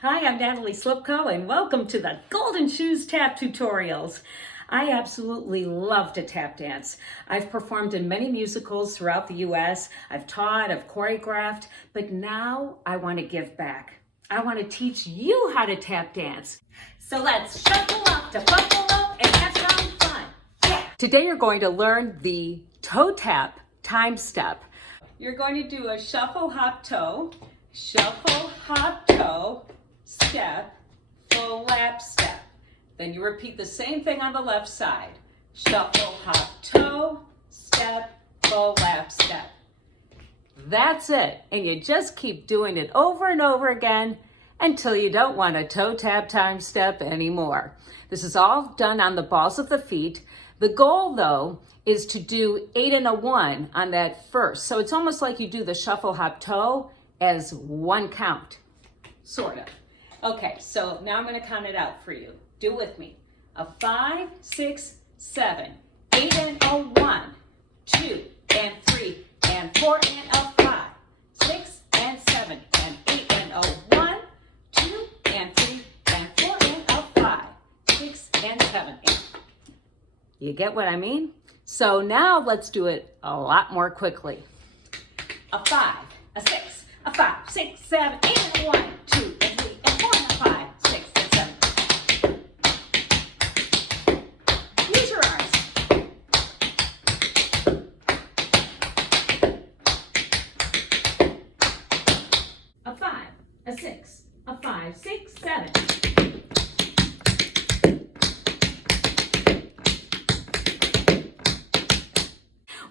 Hi, I'm Natalie Slipko, and welcome to the Golden Shoes Tap Tutorials. I absolutely love to tap dance. I've performed in many musicals throughout the U.S. I've taught, I've choreographed, but now I want to give back. I want to teach you how to tap dance. So let's shuffle up to buffalo and have some fun. Yeah. Today you're going to learn the toe tap time step. You're going to do a shuffle, hop, toe, step, full lap step. Then you repeat the same thing on the left side. Shuffle, hop, toe, step, full lap step. That's it. And you just keep doing it over and over again until you don't want a toe tap time step anymore. This is all done on the balls of the feet. The goal, though, is to do 8 and a 1 on that first. So it's almost like you do the shuffle, hop, toe as one count, sort of. Okay, so now I'm going to count it out for you. Do it with me. A 5, 6, 7, 8 and a 1, 2 and 3 and 4 and a 5, 6 and 7 and 8 and a 1, 2 and 3 and 4 and a 5, 6 and 7. You get what I mean? So now let's do it a lot more quickly. A 5, a 6, a 5, 6, 7, 8 and a 1, 2 and 3 and 4 and a 5, 6 and 7. Use your arms. A 5, a 6, a 5, 6, 7.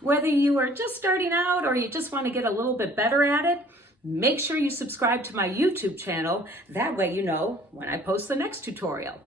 Whether you are just starting out or you just want to get a little bit better at it, make sure you subscribe to my YouTube channel. That way you know when I post the next tutorial.